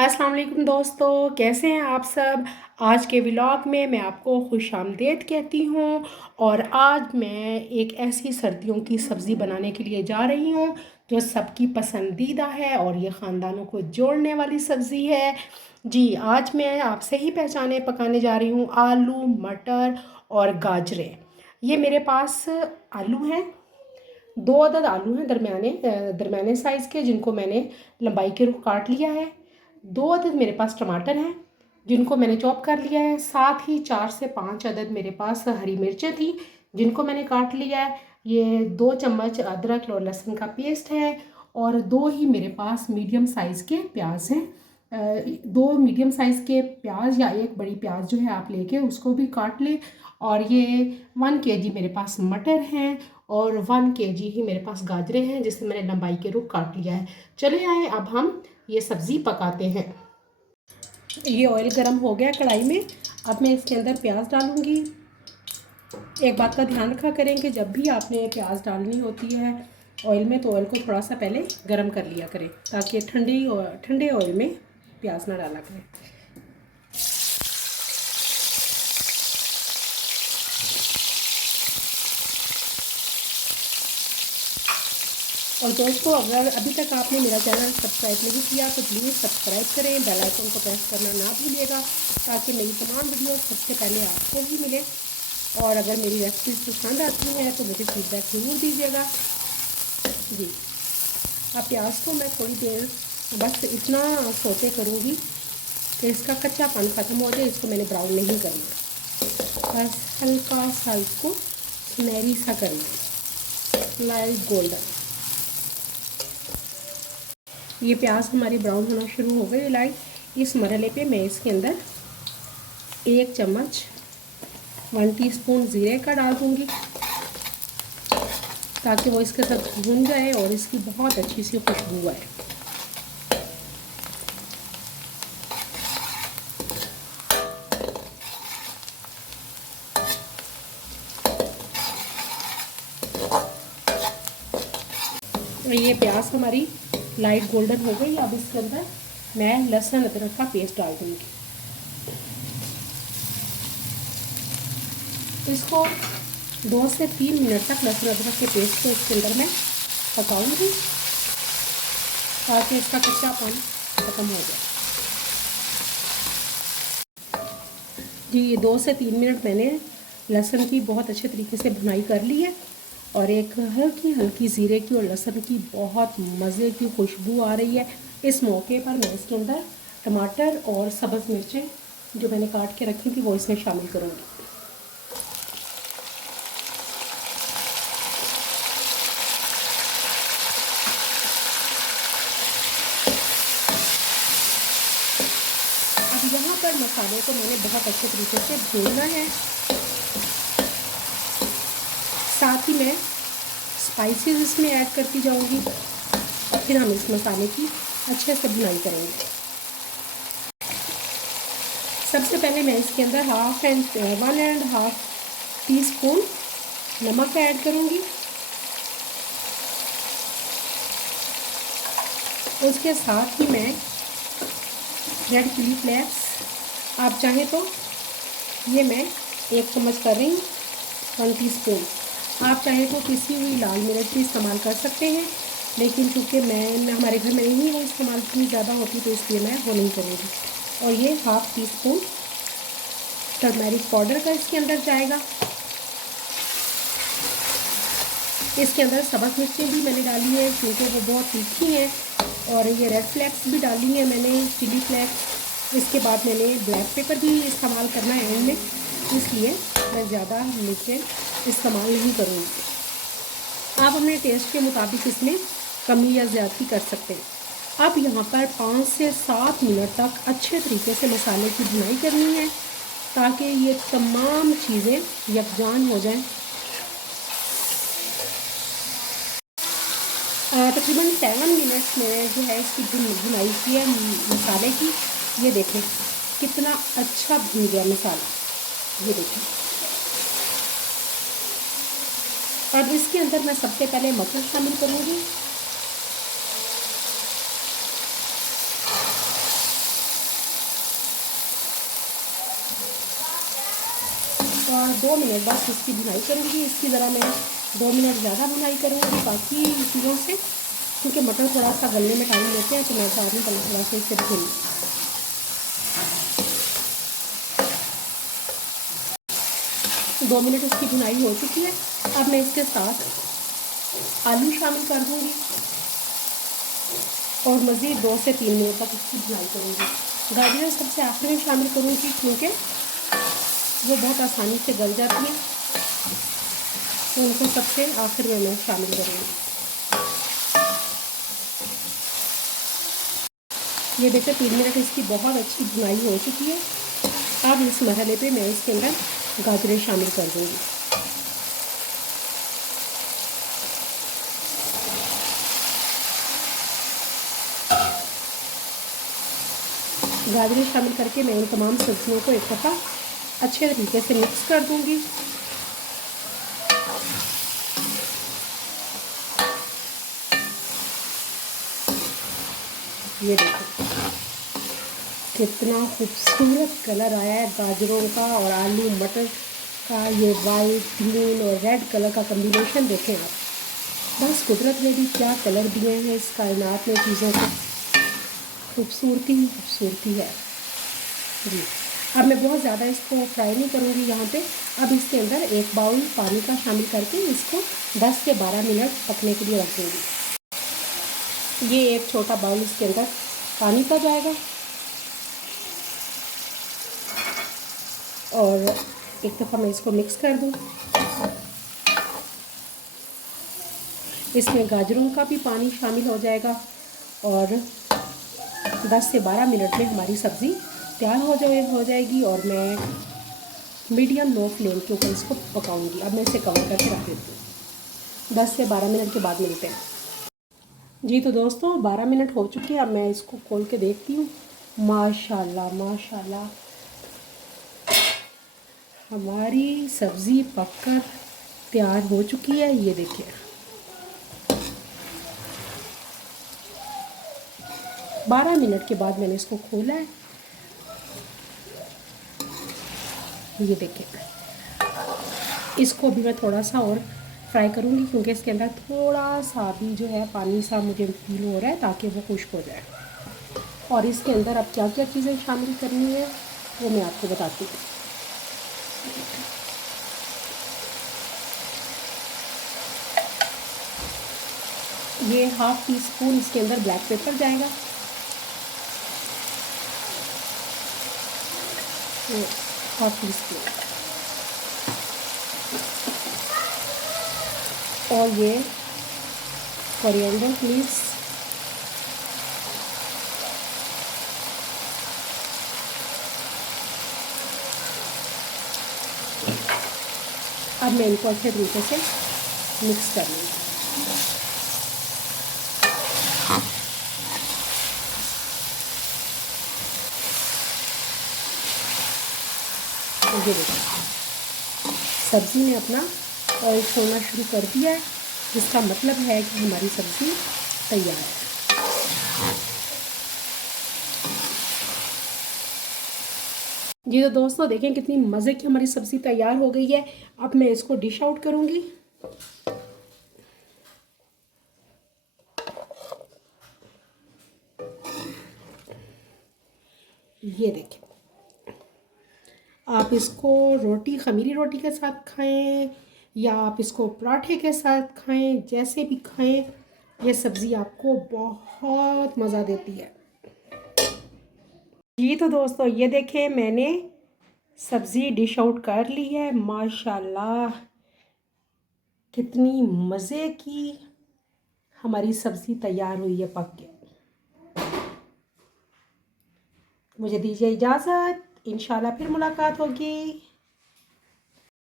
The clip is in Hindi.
अस्सलाम वालेकुम दोस्तों, कैसे हैं आप सब। आज के व्लॉग में मैं आपको खुशामदीद कहती हूँ। और आज मैं एक ऐसी सर्दियों की सब्ज़ी बनाने के लिए जा रही हूँ जो सबकी पसंदीदा है और ये ख़ानदानों को जोड़ने वाली सब्ज़ी है। जी, आज मैं आपसे ही पहचाने पकाने जा रही हूँ आलू मटर और गाजरें। ये मेरे पास आलू हैं, 2 अदद आलू हैं दरमियाने साइज़ के, जिनको मैंने लंबाई के रुख काट लिया है। 2 अदद मेरे पास टमाटर हैं जिनको मैंने चॉप कर लिया है। साथ ही 4 से 5 अदद मेरे पास हरी मिर्चें थी जिनको मैंने काट लिया है। ये 2 चम्मच अदरक और लहसुन का पेस्ट है और 2 ही मेरे पास मीडियम साइज़ के प्याज हैं। 2 मीडियम साइज़ के प्याज या एक बड़ी प्याज जो है आप लेके उसको भी काट लें। और ये 1 kg मेरे पास मटर हैं और 1 kg ही मेरे पास गाजरें हैं जिससे मैंने लंबाई के रुख काट लिया है। चले आए अब हम ये सब्ज़ी पकाते हैं। ये ऑयल गरम हो गया कढ़ाई में। अब मैं इसके अंदर प्याज डालूँगी। एक बात का ध्यान रखा करें कि जब भी आपने प्याज डालनी होती है ऑयल में तो ऑयल को थोड़ा सा पहले गरम कर लिया करें ताकि ठंडे ऑयल में प्याज ना डाला करें। और दोस्तों, अगर अभी तक आपने मेरा चैनल सब्सक्राइब नहीं किया तो प्लीज़ सब्सक्राइब करें, बेल आइकन को प्रेस करना ना भूलिएगा ताकि मेरी तमाम वीडियो सबसे पहले आपको ही मिले। और अगर मेरी रेसिपीज़ पसंद आती हैं तो मुझे फीडबैक ज़रूर दीजिएगा। जी, अब प्याज को मैं थोड़ी देर बस इतना सोते करूँगी कि इसका कच्चापन ख़त्म हो जाए। इसको मैंने ब्राउन नहीं करना, बस हल्का सा इसको सुनहरी सा करना, लाइट गोल्डन। ये प्याज हमारी ब्राउन होना शुरू हो गई लाइट। इस मरहले पे मैं इसके अंदर 1 चम्मच 1 टीस्पून ज़ीरे का डाल दूँगी ताकि वो इसके साथ भून जाए और इसकी बहुत अच्छी सी खुशबू आए। ये प्याज हमारी लाइट गोल्डन हो गई। अब इसके अंदर मैं लहसुन अदरक का पेस्ट डाल दूँगी। इसको 2 से 3 मिनट तक लहसुन अदरक के पेस्ट को इसके अंदर मैं पकाऊंगी ताकि इसका कच्चापन ख़त्म हो जाए। जी, ये 2 से 3 मिनट मैंने लहसुन की बहुत अच्छे तरीके से भुनाई कर ली है और एक हल्की हल्की ज़ीरे की और लहसुन की बहुत मज़े की खुशबू आ रही है। इस मौके पर मैं इसके अंदर टमाटर और सब्ज़ मिर्चें जो मैंने काट के रखी थी वो इसमें शामिल करूँगी। अब यहाँ पर मसाले को मैंने बहुत अच्छे तरीके से भूनना है। साथ ही मैं स्पाइसेस इसमें ऐड करती जाऊँगी और फिर हम इस मसाले की अच्छे से भुनाई करेंगे। सबसे पहले मैं इसके अंदर 1.5 टीस्पून नमक ऐड करूँगी। उसके साथ ही मैं रेड चिली फ्लेक्स, आप चाहें तो ये मैं 1 चम्मच कर रही हूँ, 1 टीस्पून। आप चाहें तो पिसी हुई लाल मिर्च भी इस्तेमाल कर सकते हैं, लेकिन चूँकि हमारे घर में नहीं वो इस्तेमाल इतनी ज़्यादा होती तो इसलिए मैं वो नहीं करूँगी। और ये 1/2 टीस्पून टर्मरिक पाउडर का इसके अंदर जाएगा। इसके अंदर सब्ज़ मिर्चें भी मैंने डाली है क्योंकि वो बहुत तीखी हैं। और ये रेड फ्लेक्स भी डाली है मैंने, चिली फ्लेक्स। इसके बाद मैंने ब्लैक पेपर भी इस्तेमाल करना है एंड में, इसलिए मैं ज़्यादा मिर्चें इस्तेमाल नहीं करूँगी। आप अपने टेस्ट के मुताबिक इसमें कमी या ज़्यादती कर सकते हैं। अब यहाँ पर 5 से 7 मिनट तक अच्छे तरीके से मसाले की भुनाई करनी है ताकि ये तमाम चीज़ें यकजान हो जाएं। तकरीबन 7 मिनट्स मैंने जो है इसकी भुनाई की है मसाले की। ये देखें कितना अच्छा भुन गया मसाला, ये देखें। अब इसके अंदर मैं सबसे पहले मटर शामिल करूँगी। और 2 मिनट बस इसकी भुनाई करूँगी। इसकी ज़रा मैं 2 मिनट ज़्यादा भुनाई करूँगी बाकी चीज़ों से, क्योंकि मटर थोड़ा सा गलने में टाइम लेते हैं, तो मैं चाह रही हूँ थोड़ा सा इसे भून। 2 मिनट इसकी भुनाई हो चुकी है। अब मैं इसके साथ आलू शामिल कर दूँगी और मज़ीद 2 से 3 मिनट तक इसकी भुनाई करूँगी। गाजरें सबसे आखिर में शामिल करूँगी, क्योंकि वो बहुत आसानी से गल जाती है, तो उनको सबसे आखिर में मैं शामिल करूँगी। ये देखिए 3 मिनट इसकी बहुत अच्छी भुनाई हो चुकी है। अब इस मरहले पे मैं इसके अंदर गाजरें शामिल कर दूँगी। गाजरें शामिल करके मैं इन तमाम सब्जियों को एक दफ़ा अच्छे तरीके से मिक्स कर दूँगी। ये देखो कितना खूबसूरत कलर आया है गाजरों का और आलू मटर का। ये वाइट, ग्रीन और रेड कलर का कम्बिनेशन देखें आप। बस कुदरत ने भी क्या कलर दिए हैं इस कायनात में चीज़ों को, खूबसूरती ही खूबसूरती है जी। अब मैं बहुत ज़्यादा इसको फ्राई नहीं करूँगी यहाँ पे। अब इसके अंदर 1 बाउल पानी का शामिल करके इसको 10 से 12 मिनट पकने के लिए रख दूँगी। ये एक छोटा बाउल इसके अंदर पानी का जाएगा और एक दफ़ा मैं इसको मिक्स कर दूँ। इसमें गाजरों का भी पानी शामिल हो जाएगा और 10 से 12 मिनट में हमारी सब्ज़ी तैयार हो जाएगी और मैं मीडियम लो फ्लेम के ऊपर इसको पकाऊंगी। अब मैं इसे कवर करके रख देती हूँ। 10 से 12 मिनट के बाद मिलते हैं जी। तो दोस्तों 12 मिनट हो चुके हैं। अब मैं इसको खोल के देखती हूँ। माशाल्लाह माशाल्लाह हमारी सब्ज़ी पककर तैयार हो चुकी है। ये देखिए 12 मिनट के बाद मैंने इसको खोला है। ये देखिए इसको भी मैं थोड़ा सा और फ्राई करूँगी, क्योंकि इसके अंदर थोड़ा सा भी जो है पानी सा मुझे फील हो रहा है, ताकि वो खुश्क हो जाए। और इसके अंदर अब क्या क्या चीज़ें शामिल करनी है वो मैं आपको बताती हूँ। ये ½ टीस्पून इसके अंदर ब्लैक पेपर जाएगा। ½ टीस्पून। और ये कोरिएंडर लीव्स, अब मैं इनको अच्छे तरीके से मिक्स कर लूँगी। ये देखिए सब्ज़ी ने अपना ऑयल छोड़ना शुरू कर दिया है, जिसका मतलब है कि हमारी सब्ज़ी तैयार है। जी तो दोस्तों देखें कितनी मज़े की हमारी सब्ज़ी तैयार हो गई है। अब मैं इसको डिश आउट करूँगी। ये देखें आप इसको रोटी, ख़मीरी रोटी के साथ खाएं या आप इसको पराठे के साथ खाएं, जैसे भी खाएं, ये सब्ज़ी आपको बहुत मज़ा देती है जी। तो दोस्तों ये देखें मैंने सब्ज़ी डिश आउट कर ली है। माशाल्लाह कितनी मज़े की हमारी सब्ज़ी तैयार हुई है पक के। मुझे दीजिए इजाज़त, इंशाल्लाह फिर मुलाकात होगी।